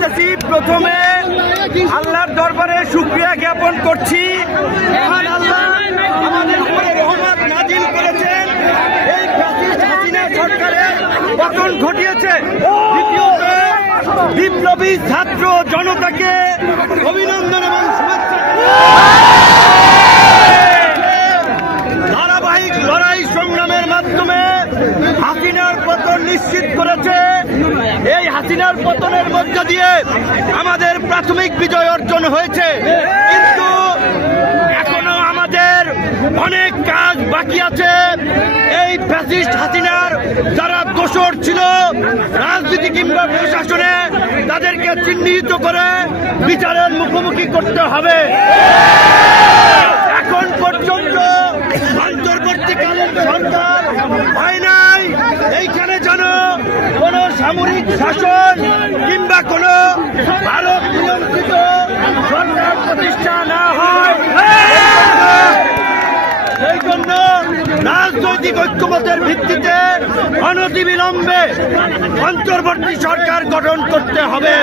বলতেছি প্রথমে আল্লাহর দরবারে শুক্রিয়া জ্ঞাপন করছি। করেছেন। ঘটিয়েছে। বিপ্লবী ছাত্র জনতাকে অভিনন্দন এবং শুভেচ্ছা ধারাবাহিক লড়াই সংগ্রামের মাধ্যমে হাসিনার পতন নিশ্চিত করেছে। এই হাসিনার পতনের মধ্য দিয়ে আমাদের প্রাথমিক বিজয় অর্জন হয়েছে। কিন্তু এখনও আমাদের অনেক কাজ বাকি আছে। এই ফ্যাসিস্ট হাসিনার যারা দোষর ছিল, রাজনীতি কিংবা প্রশাসনে, তাদেরকে চিহ্নিত করে বিচারের মুখোমুখি করতে হবে। এখন পর্যন্ত অন্তর্বর্তীকালীন সরকার হয় নাই এইখানে যেন কোন সামরিক শাসন কিংবা কোন ভারত নিয়ন্ত্রিত সরকার প্রতিষ্ঠা না হয়। এই জন্য রাজনৈতিক ঐক্যমতের ভিত্তিতে অনতিবিলম্বে অন্তর্বর্তী সরকার গঠন করতে হবে।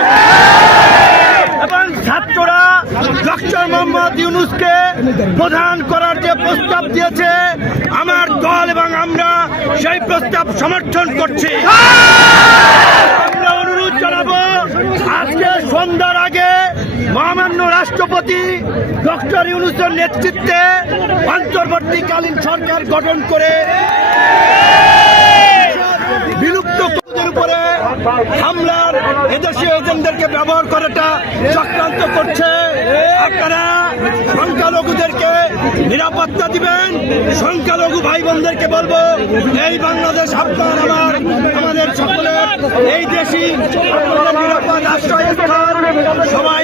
এবং ছাত্ররা ডক্টর মোহাম্মদ ইউনুসকে প্রধান করার যে প্রস্তাব দিয়েছে, আমার দল এবং আমরা সেই প্রস্তাব সমর্থন করছি। মহামান্য রাষ্ট্রপতি ডক্টর ইউনুসের নেতৃত্বে অন্তর্বর্তীকালীন সরকার গঠন করে বিলুপ্ত উপরে হামলার এদেশীয় এজেন্টদেরকে ব্যবহার করাটা চক্রান্ত করছে। আপনারা সংখ্যালঘুদেরকে নিরাপত্তা দিবেন। সংখ্যালঘু ভাই বোনদেরকে বলব, এই বাংলাদেশ আপনার আমার, আমাদের সকলের, এই দেশই নিরাপদ আশ্রয়স্থল সবাই